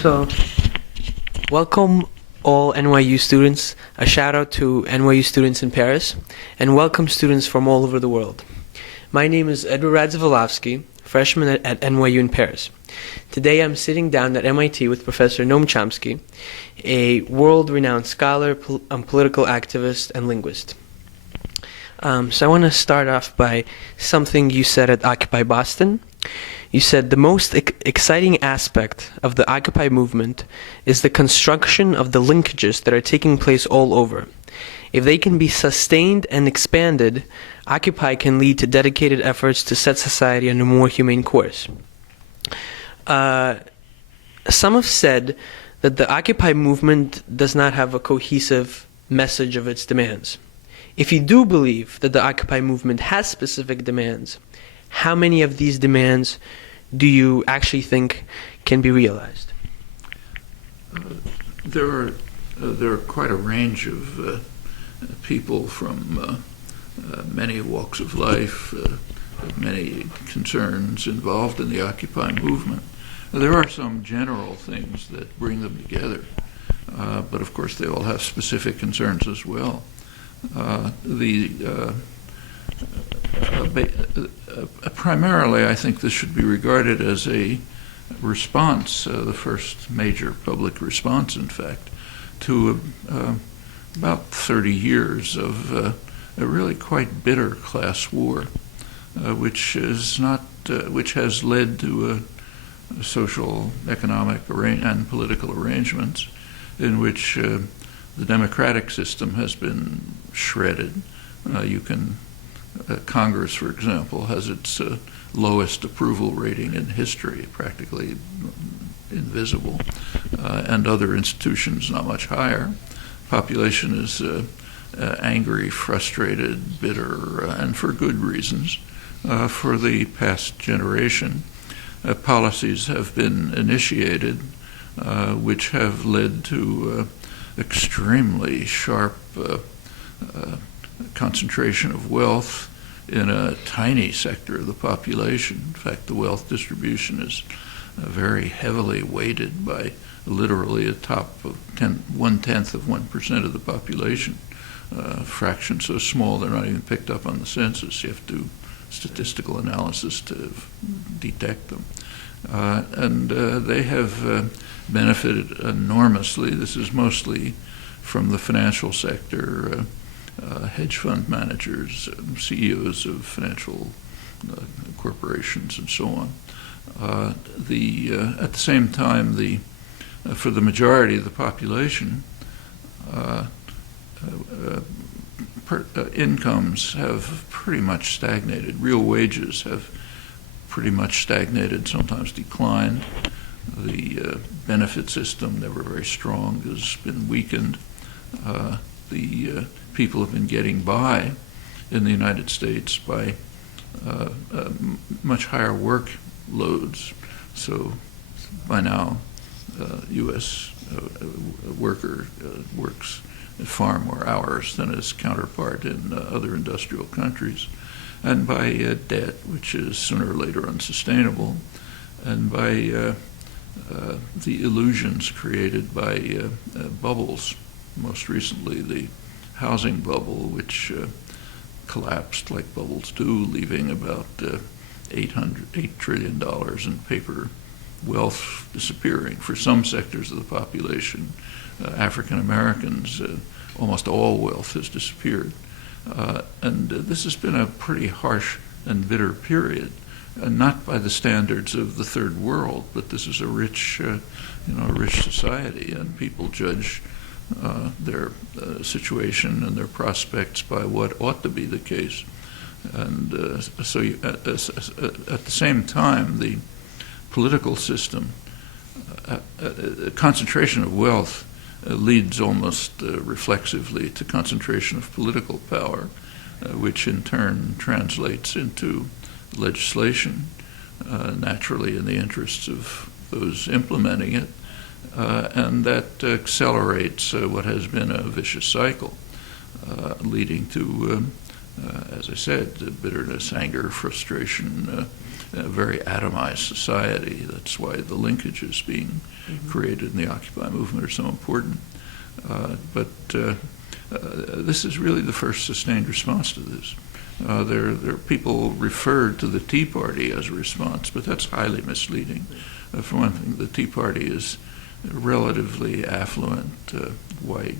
So, welcome all NYU students. A shout out to NYU students in Paris, and welcome students from all over the world. My name is Edward Radzivilovskiy, freshman at NYU in Paris. Today I'm sitting down at MIT with Professor Noam Chomsky, a world-renowned scholar, political activist, and linguist. So I want to start off by something you said at Occupy Boston. You said the most exciting aspect of the Occupy movement is the construction of the linkages that are taking place all over. If they can be sustained and expanded, Occupy can lead to dedicated efforts to set society on a more humane course. Some have said that the Occupy movement does not have a cohesive message of its demands. If you do believe that the Occupy movement has specific demands, how many of these demands do you actually think can be realized? There are quite a range of people from many walks of life, many concerns involved in the Occupy movement. There are some general things that bring them together, but of course they all have specific concerns as well. Primarily, I think this should be regarded as a response, the first major public response, in fact, to about 30 years of a really quite bitter class war, which has led to a social, economic, and political arrangements in which the democratic system has been shredded. Congress, for example, has its lowest approval rating in history, practically invisible, and other institutions not much higher. Population is angry, frustrated, bitter, and for good reasons. For the past generation, policies have been initiated which have led to extremely sharp concentration of wealth in a tiny sector of the population. In fact, the wealth distribution is very heavily weighted by literally a top of 1/10 of 1% of the population. Fraction so small they're not even picked up on the census. You have to do statistical analysis to detect them. And they have benefited enormously. This is mostly from the financial sector, hedge fund managers, CEOs of financial corporations, and so on. At the same time, for the majority of the population, incomes have pretty much stagnated. Real wages have pretty much stagnated, sometimes declined. The benefit system, never very strong, has been weakened. People have been getting by in the United States by much higher work loads. So by now, U.S. worker works far more hours than his counterpart in other industrial countries, and by debt, which is sooner or later unsustainable, and by the illusions created by bubbles. Most recently, the housing bubble, which collapsed like bubbles do, leaving about $8 trillion in paper wealth disappearing. For some sectors of the population, African Americans, almost all wealth has disappeared. And this has been a pretty harsh and bitter period, not by the standards of the third world, but this is a rich society, and people judge their situation and their prospects by what ought to be the case. And so at the same time, the political system, concentration of wealth leads almost reflexively to concentration of political power, which in turn translates into legislation, naturally in the interests of those implementing it, and that accelerates what has been a vicious cycle, leading to, as I said, bitterness, anger, frustration, a very atomized society. That's why the linkages being created in the Occupy movement are so important. But this is really the first sustained response to this. There people referred to the Tea Party as a response, but that's highly misleading. For one thing, the Tea Party is relatively affluent, white.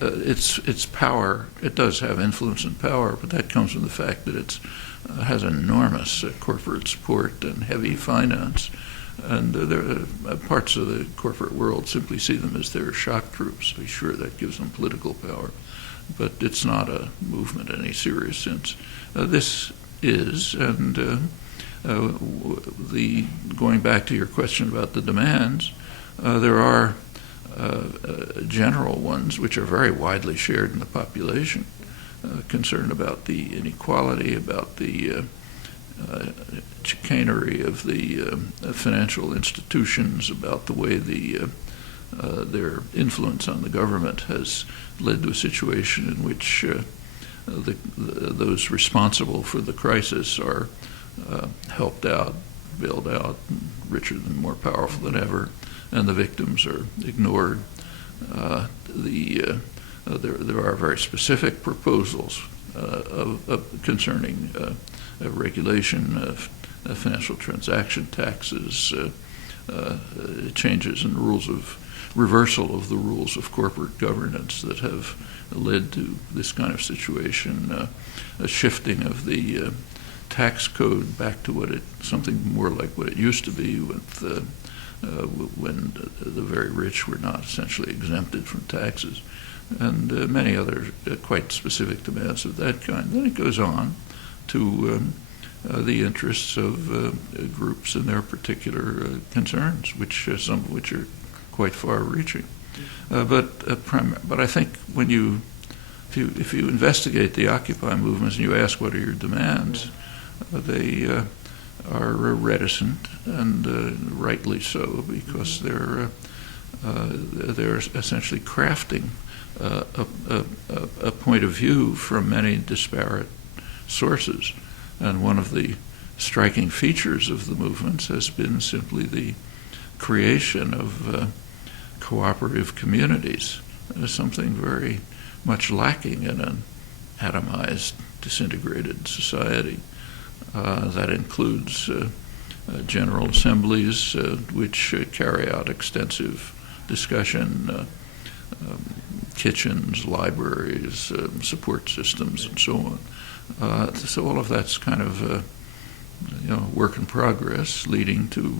Its power. It does have influence and power, but that comes from the fact that it has enormous corporate support and heavy finance. And parts of the corporate world simply see them as their shock troops. Be sure that gives them political power, but it's not a movement in any serious sense. This is, and going back to your question about the demands, there are general ones which are very widely shared in the population, concerned about the inequality, about the chicanery of the financial institutions, about the way their influence on the government has led to a situation in which those responsible for the crisis are helped out, bailed out, richer and more powerful than ever, and the victims are ignored. There are very specific proposals concerning regulation of financial transaction taxes, changes in reversal of the rules of corporate governance that have led to this kind of situation, a shifting of the tax code back to something more like what it used to be when the very rich were not essentially exempted from taxes, and many other quite specific demands of that kind. Then it goes on to the interests of groups and their particular concerns, some of which are quite far-reaching. But I think if you investigate the Occupy movements and you ask what are your demands, they are reticent, and rightly so, because they're essentially crafting a point of view from many disparate sources. And one of the striking features of the movements has been simply the creation of cooperative communities, something very much lacking in an atomized, disintegrated society. That includes general assemblies which carry out extensive discussion, kitchens, libraries, support systems, and so on. So all of that's kind of work in progress, leading to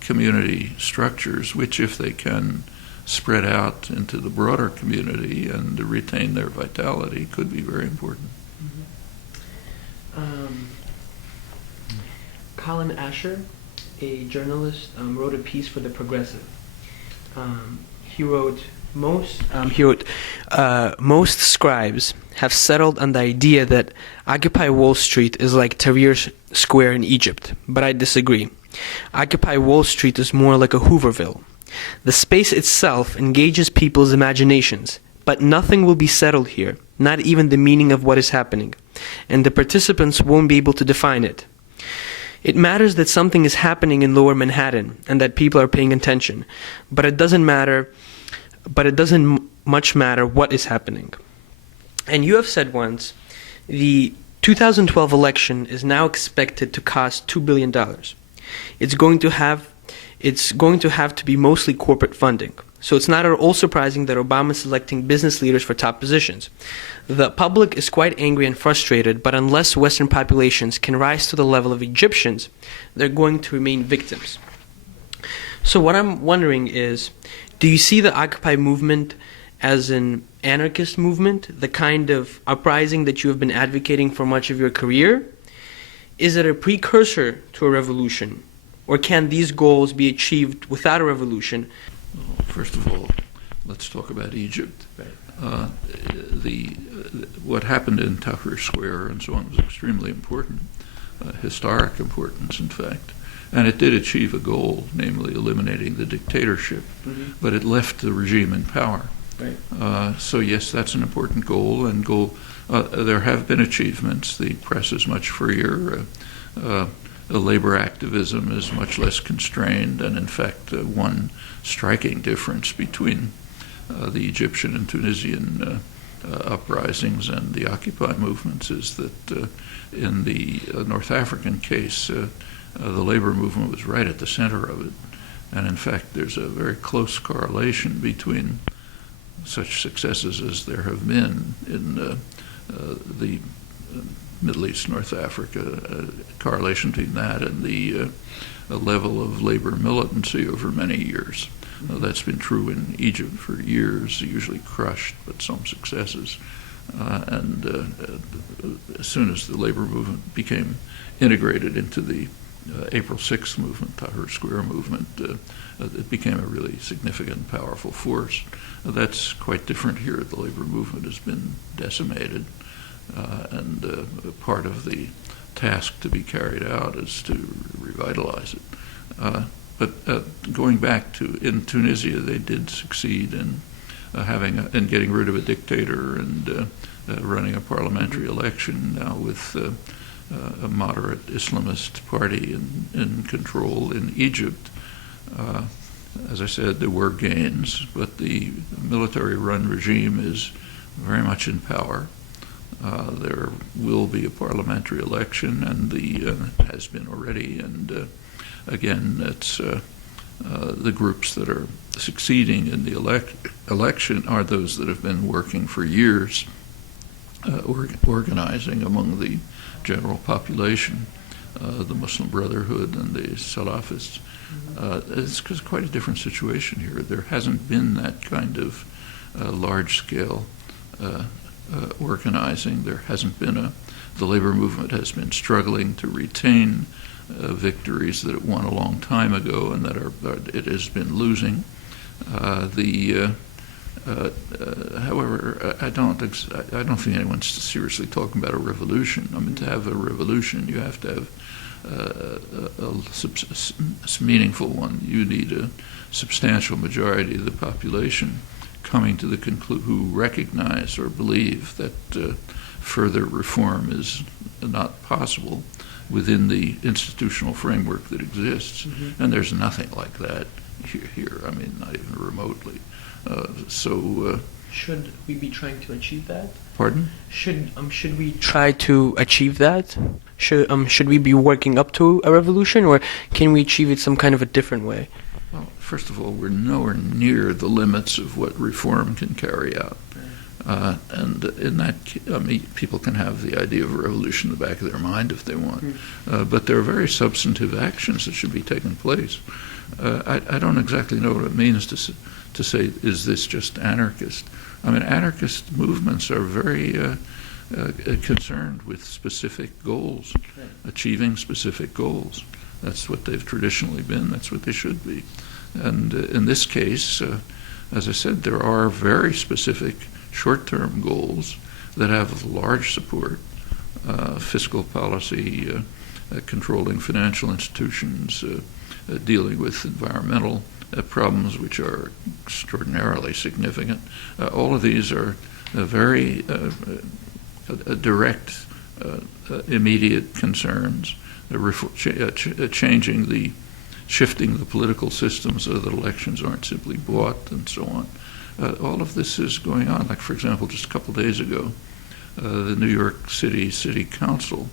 community structures, which, if they can spread out into the broader community and retain their vitality, could be very important. Colin Asher, a journalist, wrote a piece for The Progressive. He wrote, most scribes have settled on the idea that Occupy Wall Street is like Tahrir Square in Egypt, but I disagree. Occupy Wall Street is more like a Hooverville. The space itself engages people's imaginations, but nothing will be settled here, not even the meaning of what is happening, and the participants won't be able to define it. It matters that something is happening in Lower Manhattan and that people are paying attention, but it doesn't much matter what is happening. And you have said once, the 2012 election is now expected to cost $2 billion. It's going to have to be mostly corporate funding. So it's not at all surprising that Obama is selecting business leaders for top positions. The public is quite angry and frustrated, but unless Western populations can rise to the level of Egyptians, they're going to remain victims. So what I'm wondering is, do you see the Occupy movement as an anarchist movement, the kind of uprising that you have been advocating for much of your career? Is it a precursor to a revolution? Or can these goals be achieved without a revolution? Well, first of all, let's talk about Egypt. What happened in Tahrir Square and so on was extremely important, historic importance, in fact. And it did achieve a goal, namely eliminating the dictatorship, but it left the regime in power. Right. So yes, that's an important goal, and there have been achievements. The press is much freer. Labor activism is much less constrained, and in fact, one striking difference between the Egyptian and Tunisian uprisings and the Occupy movements is that in the North African case, the labor movement was right at the center of it. And in fact, there's a very close correlation between such successes as there have been in the Middle East, North Africa, correlation between that and the level of labor militancy over many years. That's been true in Egypt for years, usually crushed, but some successes. And as soon as the labor movement became integrated into the April 6th movement, Tahrir Square movement, it became a really significant, powerful force. That's quite different here. The labor movement has been decimated, and part of the task to be carried out is to revitalize it. But going back to, in Tunisia, they did succeed in getting rid of a dictator and running a parliamentary election now with a moderate Islamist party in control in Egypt. As I said, there were gains, but the military-run regime is very much in power. There will be a parliamentary election, and has been already. And again, it's the groups that are succeeding in the election are those that have been working for years, organizing among the general population, the Muslim Brotherhood and the Salafists. It's quite a different situation here. There hasn't been that kind of large-scale organizing. There hasn't been the labor movement has been struggling to retain victories that it won a long time ago and that it has been losing. However, I don't think anyone's seriously talking about a revolution. I mean, to have a revolution, you have to have a meaningful one. You need a substantial majority of the population coming to the conclusion, who recognize or believe that further reform is not possible within the institutional framework that exists. Mm-hmm. And there's nothing like that here. I mean, not even remotely. Should we be trying to achieve that? Pardon? Should we try to achieve that? Should we be working up to a revolution, or can we achieve it some kind of a different way? Well, first of all, we're nowhere near the limits of what reform can carry out. And in that, I mean, people can have the idea of a revolution in the back of their mind if they want. But there are very substantive actions that should be taking place. I don't exactly know what it means to say, is this just anarchist? I mean, anarchist movements are very concerned with specific goals, achieving specific goals. That's what they've traditionally been. That's what they should be. And in this case, as I said, there are very specific short-term goals that have large support, fiscal policy, controlling financial institutions, dealing with environmental problems which are extraordinarily significant. All of these are very direct, immediate concerns, shifting the political system so that elections aren't simply bought and so on. All of this is going on. Like, for example, just a couple days ago, the New York City Council,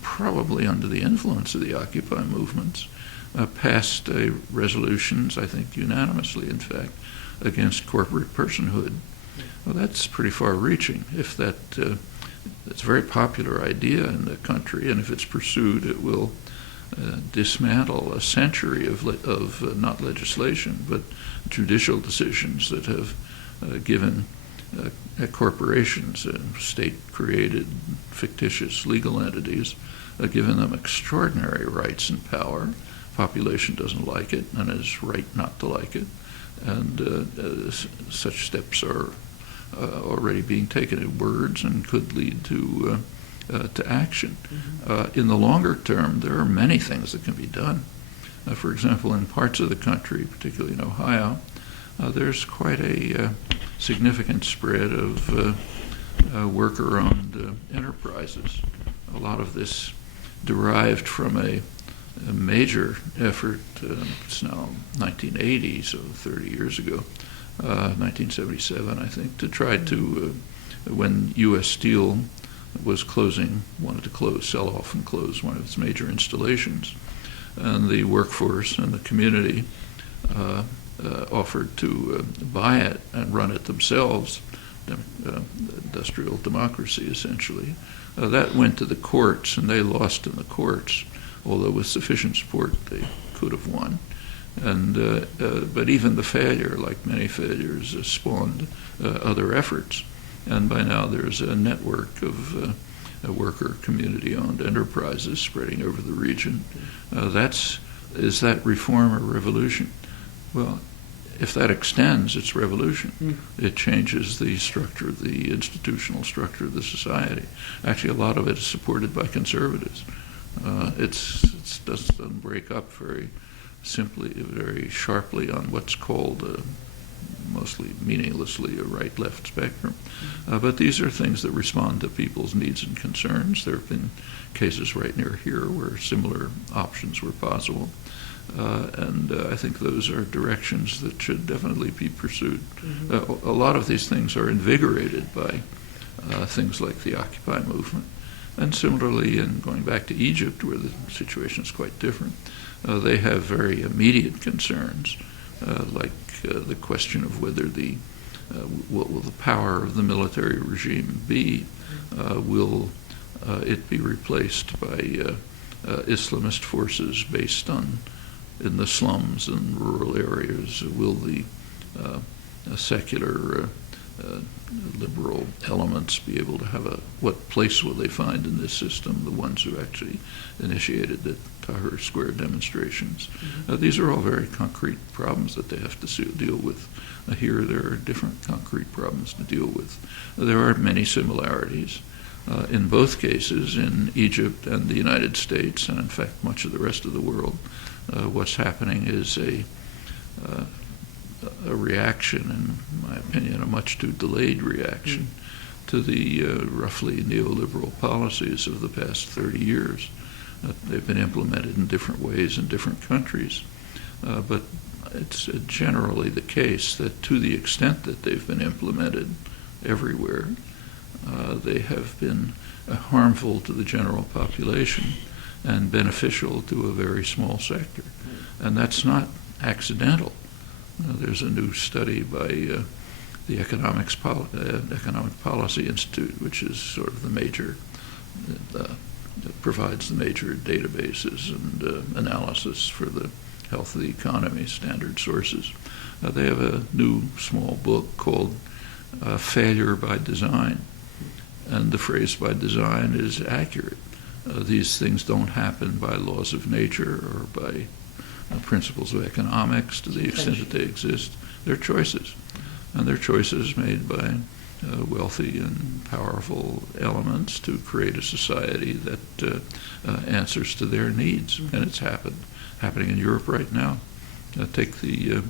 probably under the influence of the Occupy movements, passed resolutions, I think unanimously, in fact, against corporate personhood. Well, that's pretty far-reaching. If that's a very popular idea in the country, and if it's pursued, it will dismantle a century of not legislation, but judicial decisions that have given corporations, state-created, fictitious legal entities, given them extraordinary rights and power. Population doesn't like it and is right not to like it, and such steps are already being taken in words and could lead to action. Mm-hmm. In the longer term, there are many things that can be done. For example, in parts of the country, particularly in Ohio, there's quite a significant spread of worker-owned enterprises. A lot of this derived from a major effort, it's now 1980, so 30 years ago, 1977, I think, to try to, when U.S. Steel was wanted to sell off and close one of its major installations, and the workforce and the community offered to buy it and run it themselves, industrial democracy, essentially. That went to the courts, and they lost in the courts, although with sufficient support they could have won. And but even the failure, like many failures, spawned other efforts. And by now there's a network of worker community-owned enterprises spreading over the region. Is that reform or revolution? Well, if that extends, it's revolution. It changes the structure, the institutional structure of the society. Actually, a lot of it is supported by conservatives. It doesn't break up very sharply on what's called mostly meaninglessly a right-left spectrum. But these are things that respond to people's needs and concerns. There have been cases right near here where similar options were possible. And I think those are directions that should definitely be pursued. A lot of these things are invigorated by things like the Occupy movement. And similarly, in going back to Egypt, where the situation is quite different, they have very immediate concerns, like the question of whether what will the power of the military regime be? Will it be replaced by Islamist forces based in the slums and rural areas? Will the secular liberal elements be able to have what place will they find in this system, the ones who actually initiated the Tahrir Square demonstrations? These are all very concrete problems that they have to deal with. Here there are different concrete problems to deal with. There are many similarities. In both cases, in Egypt and the United States, and in fact much of the rest of the world, what's happening is a reaction, in my opinion, a much too delayed reaction to the roughly neoliberal policies of the past 30 years. They've been implemented in different ways in different countries, but it's generally the case that to the extent that they've been implemented everywhere, they have been harmful to the general population and beneficial to a very small sector. And that's not accidental. There's a new study by the Economic Policy Institute, which is sort of the major, provides the major databases and analysis for the health of the economy, standard sources. They have a new small book called Failure by Design. And the phrase by design is accurate. These things don't happen by laws of nature or by principles of economics to the extent that they exist. They're choices. And they're choices made by wealthy and powerful elements to create a society that answers to their needs. And it's happening in Europe right now. Take the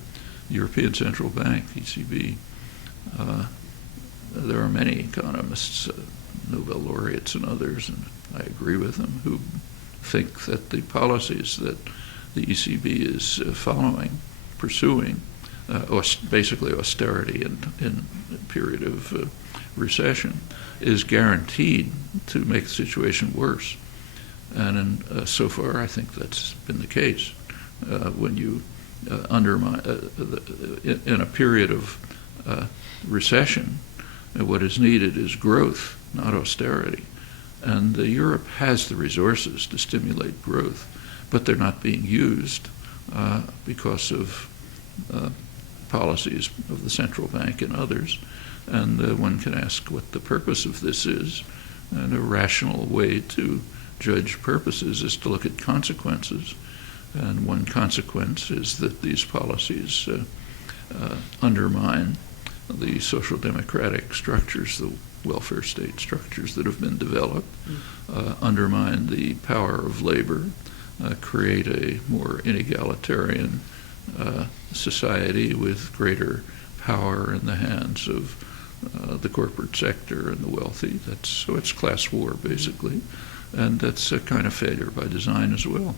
European Central Bank, ECB. There are many economists, Nobel laureates and others, and I agree with them, who think that the policies that the ECB is pursuing, basically austerity in a period of recession, is guaranteed to make the situation worse. And so far, I think that's been the case. When you undermine, in a period of recession, what is needed is growth, not austerity. And Europe has the resources to stimulate growth, but they're not being used because of policies of the central bank and others. And one can ask what the purpose of this is. And a rational way to judge purposes is to look at consequences. And one consequence is that these policies undermine the social democratic structures, the welfare state structures that have been developed, undermine the power of labor, create a more inegalitarian society with greater power in the hands of the corporate sector and the wealthy. So it's class war, basically, and that's a kind of failure by design as well.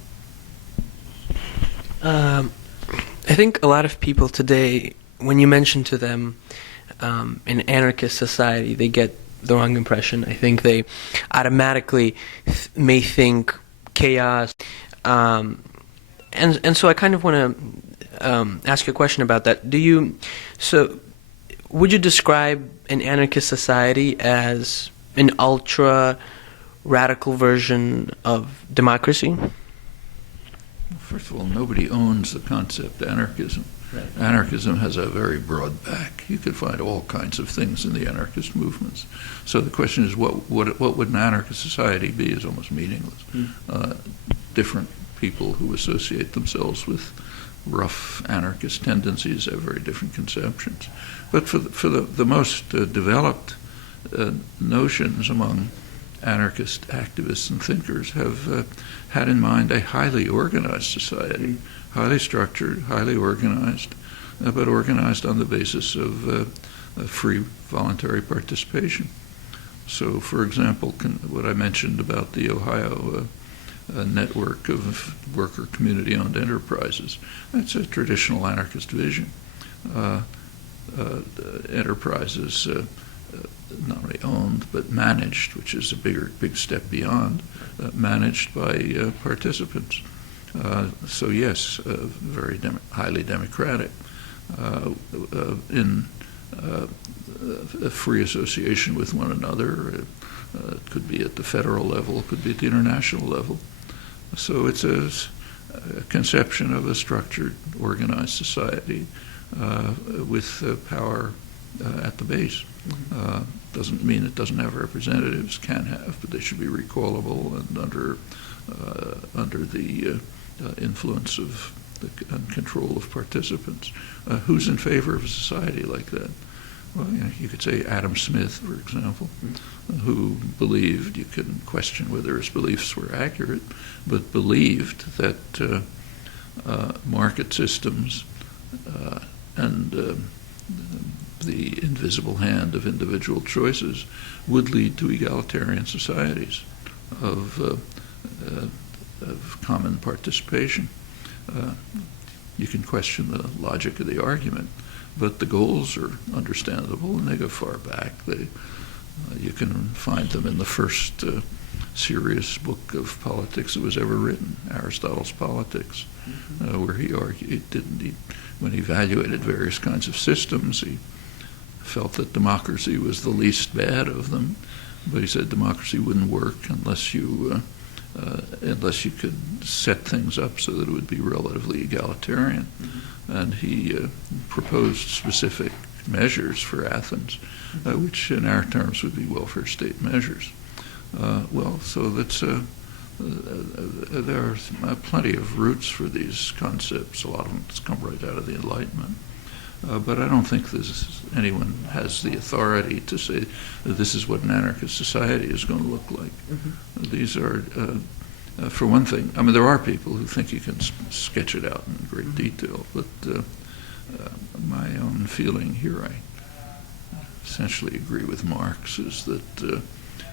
I think a lot of people today, when you mention to them an anarchist society, they get the wrong impression. I think they automatically may think chaos. And so I kind of want to ask you a question about that. Would you describe an anarchist society as an ultra radical version of democracy? First of all, nobody owns the concept anarchism. Right. Anarchism has a very broad back. You could find all kinds of things in the anarchist movements. So the question is, what would an anarchist society be is almost meaningless. Different people who associate themselves with rough anarchist tendencies have very different conceptions. But for the most developed notions among anarchist activists and thinkers have had in mind a highly organized society, highly structured, highly organized, but organized on the basis of free voluntary participation. So, for example, what I mentioned about the Ohio network of worker community-owned enterprises, that's a traditional anarchist vision. Enterprises not only owned but managed, which is a big step beyond, managed by participants. So yes, very highly democratic in a free association with one another. It could be at the federal level, it could be at the international level. So it's a conception of a structured, organized society with power at the base. Doesn't mean it doesn't have representatives, can have, but they should be recallable and under the influence of and control of participants. Who's in favor of a society like that? Well, you could say Adam Smith, for example, who believed, you can question whether his beliefs were accurate, but believed that market systems and the invisible hand of individual choices would lead to egalitarian societies of common participation. You can question the logic of the argument, but the goals are understandable and they go far back. You can find them in the first serious book of politics that was ever written, Aristotle's Politics, where he argued, when he evaluated various kinds of systems, he felt that democracy was the least bad of them, but he said democracy wouldn't work unless you could set things up so that it would be relatively egalitarian. And he proposed specific measures for Athens, which in our terms would be welfare state measures. So that's there are plenty of roots for these concepts. A lot of them come right out of the Enlightenment. But I don't think anyone has the authority to say that this is what an anarchist society is going to look like. These are, for one thing, I mean, there are people who think you can sketch it out in great detail, but my own feeling here, I essentially agree with Marx, is that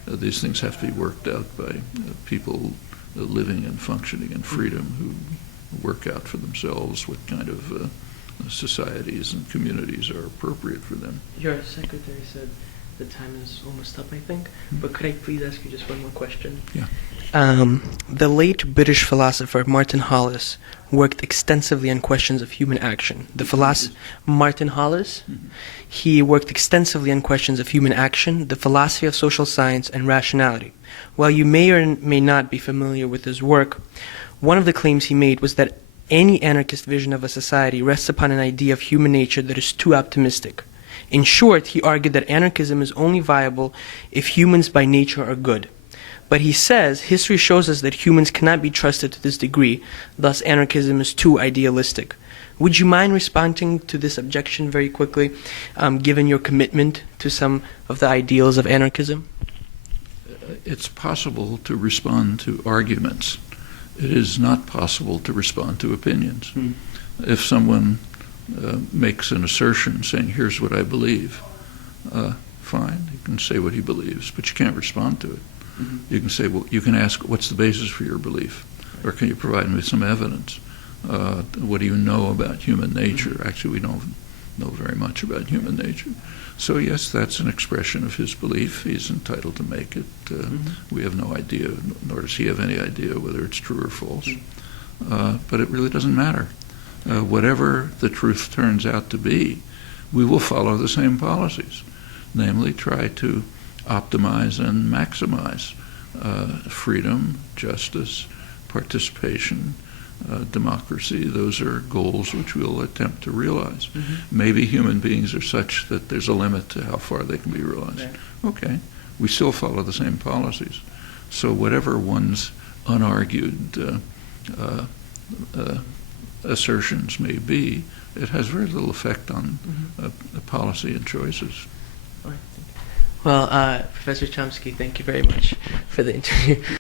these things have to be worked out by people living and functioning in freedom, who work out for themselves what kind of societies and communities are appropriate for them. Your secretary said the time is almost up, I think, but could I please ask you just one more question? Yeah. The late British philosopher Martin Hollis worked extensively on questions of human action. The philosopher Martin Hollis, he worked extensively on questions of human action, the philosophy of social science, and rationality. While you may or may not be familiar with his work, one of the claims he made was that any anarchist vision of a society rests upon an idea of human nature that is too optimistic. In short, he argued that anarchism is only viable if humans by nature are good. But he says history shows us that humans cannot be trusted to this degree, thus anarchism is too idealistic. Would you mind responding to this objection very quickly, given your commitment to some of the ideals of anarchism? It's possible to respond to arguments. It is not possible to respond to opinions. if someone makes an assertion saying, here's what I believe, fine, you can say what he believes, but you can't respond to it. Mm-hmm. You can say, well, you can ask, what's the basis for your belief? Or can you provide me with some evidence? What do you know about human nature? Mm-hmm. Actually, we don't know very much about human nature. So yes, that's an expression of his belief. He's entitled to make it. Mm-hmm. We have no idea, nor does he have any idea whether it's true or false. Mm-hmm. But it really doesn't matter. Whatever the truth turns out to be, we will follow the same policies, namely try to optimize and maximize freedom, justice, participation, democracy. Those are goals which we'll attempt to realize. Mm-hmm. Maybe human beings are such that there's a limit to how far they can be realized. Right. Okay, we still follow the same policies. So whatever one's unargued assertions may be, it has very little effect on the policy and choices. Well, Professor Chomsky, thank you very much for the interview.